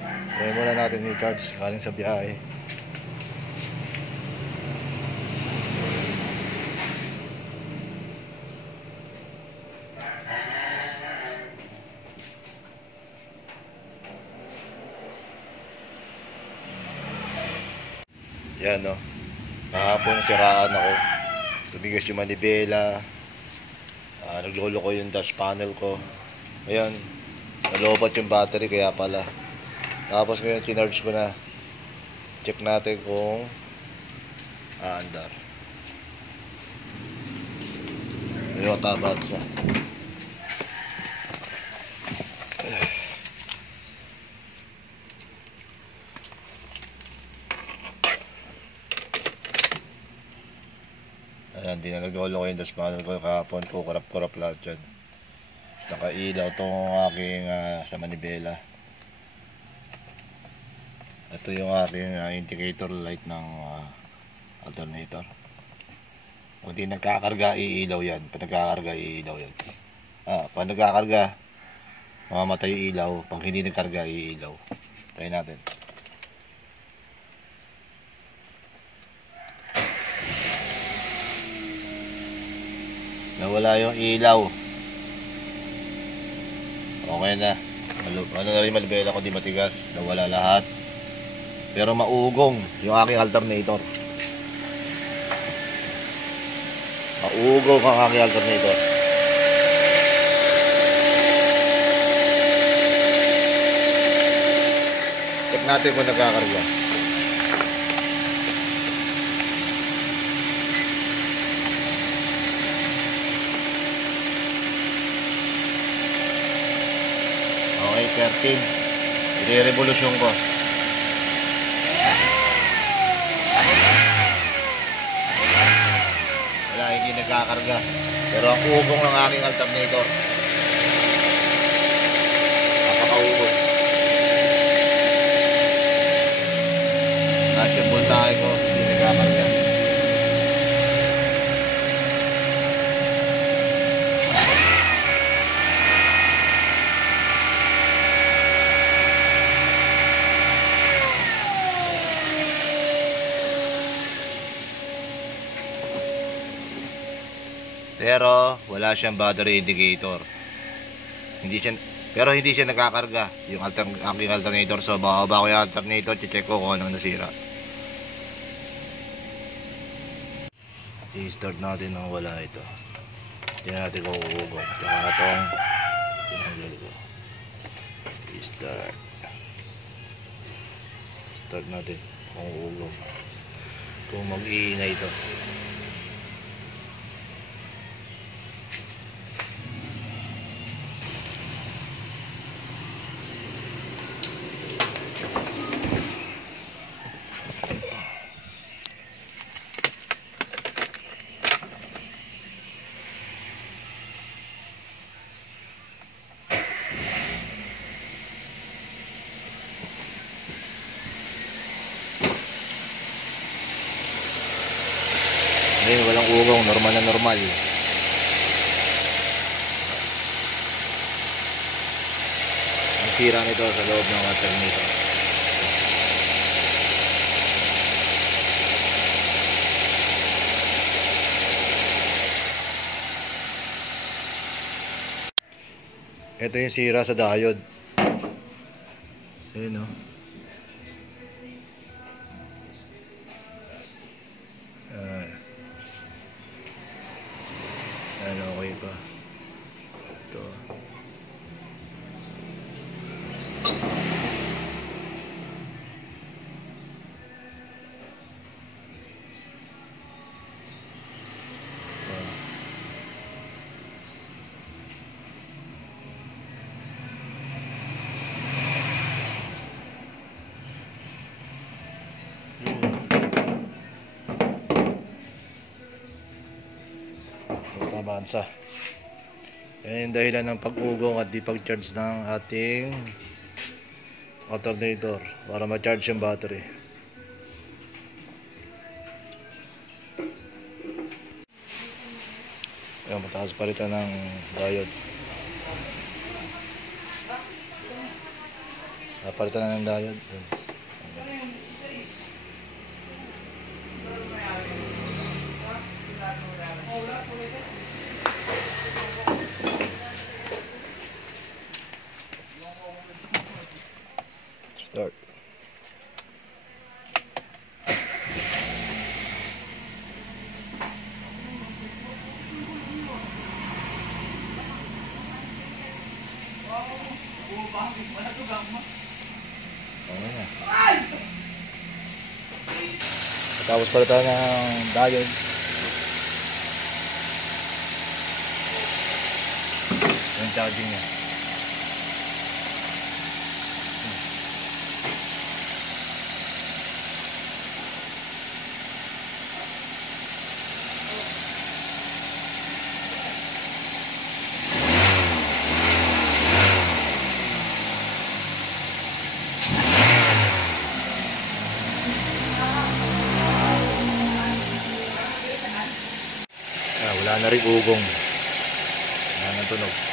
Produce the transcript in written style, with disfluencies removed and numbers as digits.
Kaya muna natin i-charge galing sa biyahe. Yan no. Kahapon nasiraan ako. Tumigas yung manibela. Naglolo ko yung dash panel ko. Ngayon, nalobat yung battery kaya pala. Tapos ngayon, kinarge ko na. Check natin kung aandar. Ayun, tabats na. Ayan, dinalagolo ko yung dash panel ko kahapon. Kukurap-kurap lahat dyan. Nakailaw itong aking sa manibela. Ito yung aking indicator light ng alternator. Kung di nagkakarga, iilaw yan. Pag nagkakarga, iilaw yan. Pag nagkakarga, mamamatay yung ilaw. Pag hindi nagkarga, iilaw. Try natin. Nawala yung ilaw. Okay na. Ano na rin malibela ko, di matigas. Nawala lahat. Pero maugong yung aking alternator. Maugong ang aking alternator. Check natin kung nagkakarga. Okay, 13. I-revolution ko. Wala, hindi nagkakarga. Pero ang ugong ng aking alternator. Napakaugong. Nasa yung voltahe ko, hindi nagkakarga. Pero wala siyang battery indicator. Pero hindi siya nagkakarga yung aking alternator. So bababa ko yung alternator, check ko kung anong nasira. I-start natin nang wala ito. Tingnan natin kung uugong. Tsaka itong tinanggal ko. I-start. Start natin kung uugong. Kung mag-iingay ito. Ngayon, walang ugong, normal na normal. Ang sira nito sa loob ng alternator. Ito yung sira sa diode. Ayan o. Ayan, okay pa. Ito. Tabansa. Yan yung dahilan ng pag-ugong at di pag-charge ng ating alternator para ma-charge yung battery. Ayan, mataas palitan ng diode. Napalitan na ng diode. Yun. Start. Ano na. Tapos pala tayo ng diode. Yung charging niya. Wala na rin ugong. Wala na tunog.